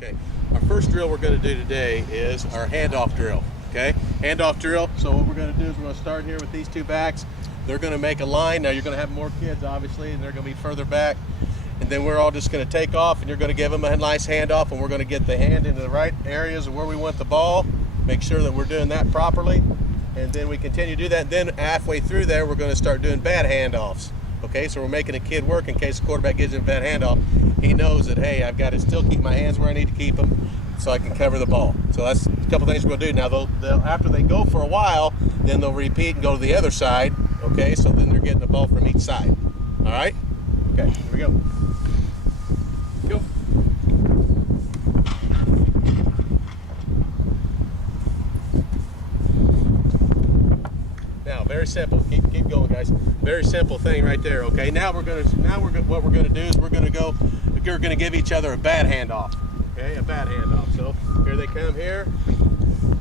Okay, our first drill we're going to do today is our handoff drill. Okay, handoff drill. So what we're going to do is we're going to start here with these two backs. They're going to make a line. Now you're going to have more kids, obviously, and they're going to be further back. And then we're all just going to take off, and you're going to give them a nice handoff, and we're going to get the hand into the right areas of where we want the ball. Make sure that we're doing that properly, and then we continue to do that. And then halfway through there, we're going to start doing bad handoffs. Okay, so we're making a kid work in case the quarterback gives him a bad handoff. He knows that, hey, I've got to still keep my hands where I need to keep them so I can cover the ball. So that's a couple things we're going to do. Now, they'll, after they go for a while, then they'll repeat and go to the other side. Okay, so then they're getting the ball from each side. All right? Okay, here we go. Go. Now, very simple. Keep going, guys. Very simple thing right there. Okay. Now what we're gonna do is we're gonna give each other a bad handoff. Okay, a bad handoff. So here they come here.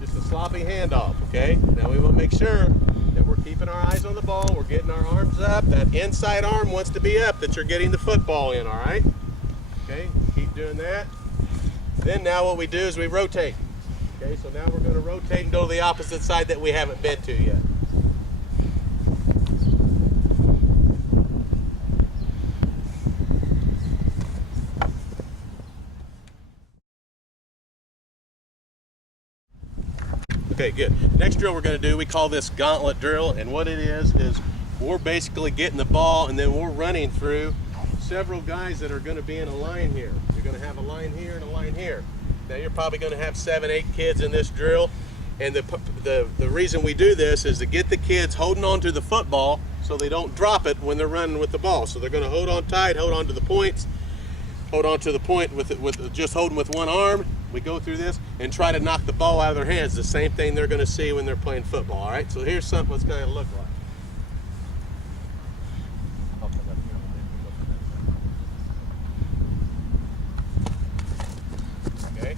Just a sloppy handoff. Okay. Now we will make sure that we're keeping our eyes on the ball. We're getting our arms up. That inside arm wants to be up. That you're getting the football in. All right. Okay. Keep doing that. Then now what we do is we rotate. Okay. So now we're going to rotate and go to the opposite side that we haven't been to yet. Okay, good. Next drill we're going to do, we call this gauntlet drill, and what it is we're basically getting the ball and then we're running through several guys that are going to be in a line here. You're going to have a line here and a line here. Now you're probably going to have 7, 8 kids in this drill, and the reason we do this is to get the kids holding on to the football so they don't drop it when they're running with the ball. So they're going to hold on tight, hold on to the points, hold on to the point with just holding with one arm. We go through this and try to knock the ball out of their hands. The same thing they're going to see when they're playing football. All right, so here's something it's going to look like. Okay,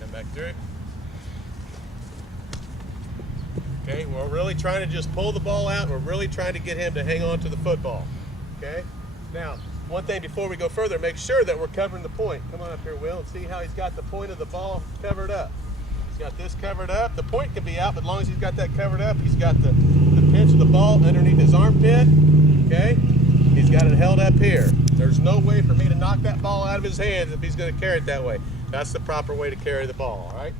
come back through. Okay, we're really trying to just pull the ball out. We're really trying to get him to hang on to the football. Okay, now, one thing before we go further, make sure that we're covering the point. Come on up here, Will, and see how he's got the point of the ball covered up. He's got this covered up. The point can be out, but as long as he's got that covered up, he's got the pinch of the ball underneath his armpit. Okay? He's got it held up here. There's no way for me to knock that ball out of his hands if he's going to carry it that way. That's the proper way to carry the ball, all right?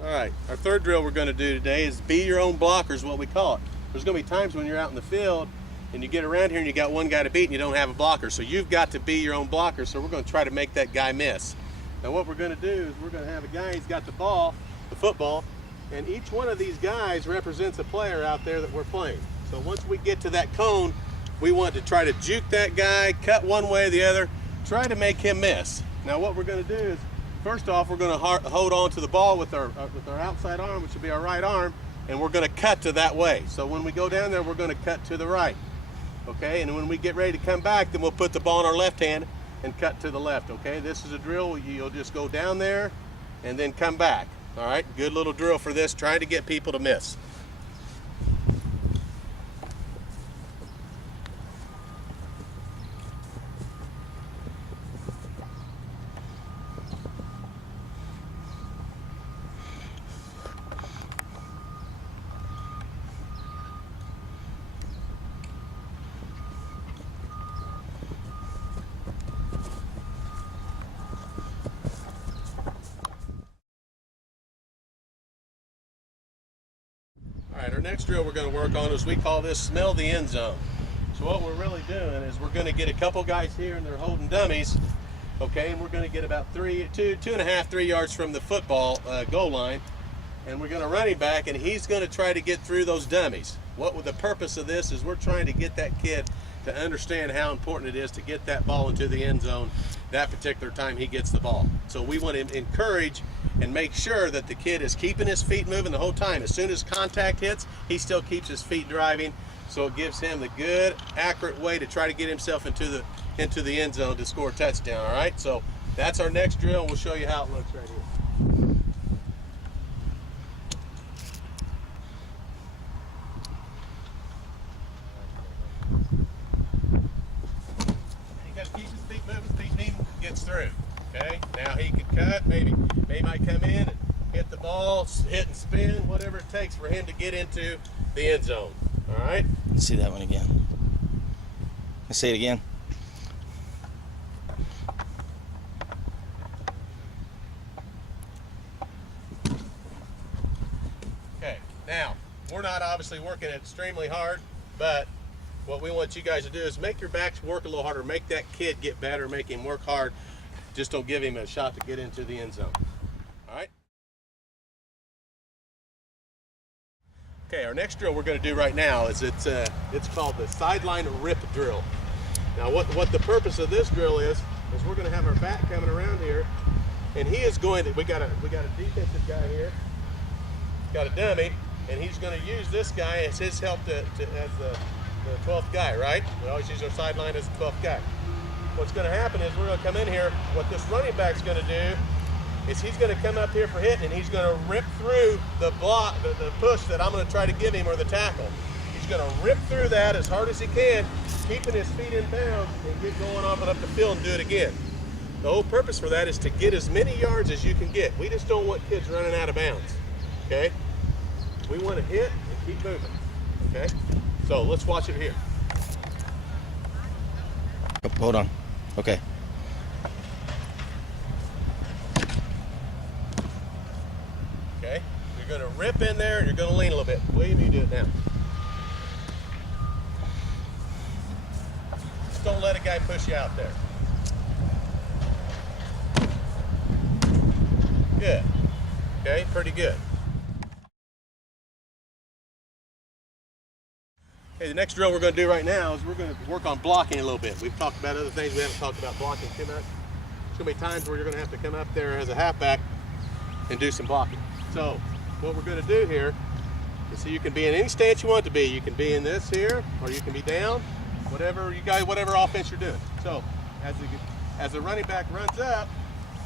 All right, our third drill we're going to do today is be your own blocker is what we call it. There's going to be times when you're out in the field and you get around here and you got one guy to beat and you don't have a blocker. So you've got to be your own blocker. So we're going to try to make that guy miss. Now what we're going to do is we're going to have a guy, he's got the ball, the football, and each one of these guys represents a player out there that we're playing. So once we get to that cone, we want to try to juke that guy, cut one way or the other, try to make him miss. Now what we're going to do is, first off, we're going to hold on to the ball with our outside arm, which will be our right arm, and we're going to cut to that way. So when we go down there, we're going to cut to the right. Okay, and when we get ready to come back, then we'll put the ball in our left hand and cut to the left. Okay, this is a drill. You'll just go down there and then come back. All right, good little drill for this, trying to get people to miss. All right, our next drill we're going to work on is we call this smell the end zone. So what we're really doing is we're going to get a couple guys here and they're holding dummies, okay, and we're going to get about 2.5, 3 yards from the football goal line, and we're going to run him back and he's going to try to get through those dummies. The purpose of this is we're trying to get that kid to understand how important it is to get that ball into the end zone that particular time he gets the ball. So we want to encourage and make sure that the kid is keeping his feet moving the whole time. As soon as contact hits, he still keeps his feet driving, so it gives him the good, accurate way to try to get himself into the end zone to score a touchdown. All right, so that's our next drill, and we'll show you how it looks right here. keep moving, feet need gets through. Okay, now he can cut, maybe might come in and hit the ball, hit and spin, whatever it takes for him to get into the end zone. All right? Let's see that one again. Let's say it again. Okay, now, we're not obviously working extremely hard, but what we want you guys to do is make your backs work a little harder, make that kid get better, make him work hard. Just don't give him a shot to get into the end zone. All right? Okay, our next drill we're going to do right now is it's called the sideline rip drill. Now what the purpose of this drill is we're going to have our back coming around here, and he is going to, we got a defensive guy here, got a dummy, and he's going to use this guy as his help as the 12th guy, right? We always use our sideline as the 12th guy. What's going to happen is we're going to come in here. What this running back's going to do is he's going to come up here for hit, and he's going to rip through the block, the push that I'm going to try to give him, or the tackle. He's going to rip through that as hard as he can, keeping his feet in bounds, and get going off and up the field and do it again. The whole purpose for that is to get as many yards as you can get. We just don't want kids running out of bounds, okay? We want to hit and keep moving, okay? So let's watch it here. Oh, hold on. Okay. Okay, you're going to rip in there and you're going to lean a little bit. William, you do it now. Just don't let a guy push you out there. Good. Okay, pretty good. Okay, the next drill we're going to do right now is we're going to work on blocking a little bit. We've talked about other things. We haven't talked about blocking too much. There's going to be times where you're going to have to come up there as a halfback and do some blocking. So what we're going to do here is, so you can be in any stance you want to be. You can be in this here, or you can be down, whatever offense you're doing. So as the running back runs up,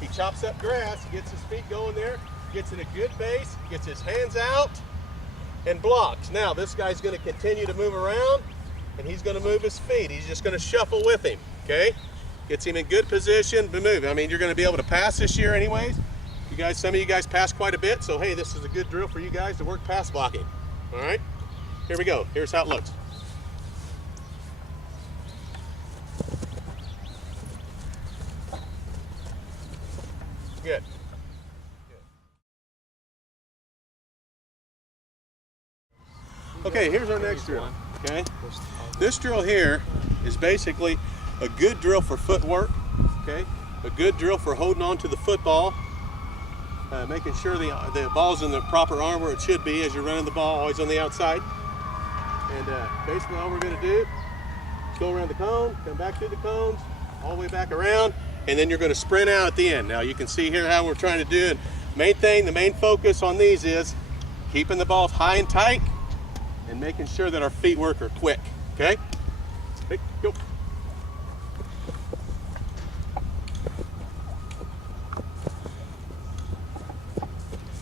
he chops up grass, gets his feet going there, gets in a good base, gets his hands out, and blocks. Now this guy's going to continue to move around, and he's going to move his feet. He's just going to shuffle with him, okay? Gets him in good position to move. I mean, you're going to be able to pass this year anyways. You guys, some of you guys pass quite a bit, so hey, this is a good drill for you guys to work pass blocking. All right, here we go. Here's how it looks. Good. Okay, here's our next drill, okay? This drill here is basically a good drill for footwork, okay? A good drill for holding on to the football, making sure the ball's in the proper arm where it should be as you're running the ball, always on the outside. And basically all we're gonna do is go around the cone, come back through the cones, all the way back around, and then you're gonna sprint out at the end. Now you can see here how we're trying to do it. The main focus on these is keeping the ball high and tight, and making sure that our feet work are quick, okay? Hey, go.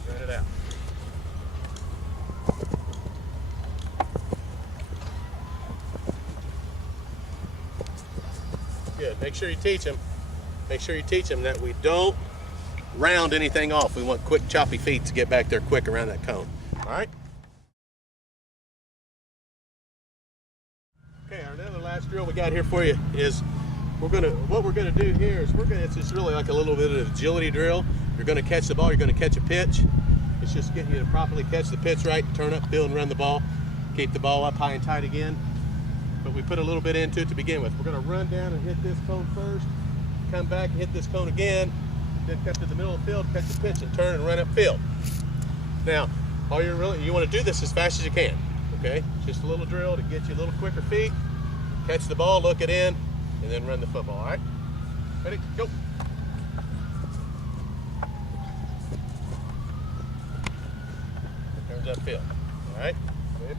Run it out. Good, make sure you teach them. Make sure you teach them that we don't round anything off. We want quick, choppy feet to get back there quick around that cone, all right? Okay, our last drill we got here for you is what we're gonna do here is it's just really like a little bit of agility drill. You're gonna catch the ball, you're gonna catch a pitch. It's just getting you to properly catch the pitch right, turn up field and run the ball. Keep the ball up high and tight again. But we put a little bit into it to begin with. We're gonna run down and hit this cone first, come back and hit this cone again, then come to the middle of the field, catch the pitch and turn and run upfield. Now, you wanna do this as fast as you can. Okay, just a little drill to get you a little quicker feet, catch the ball, look it in, and then run the football, all right? Ready, go. Turns upfield, all right? Good.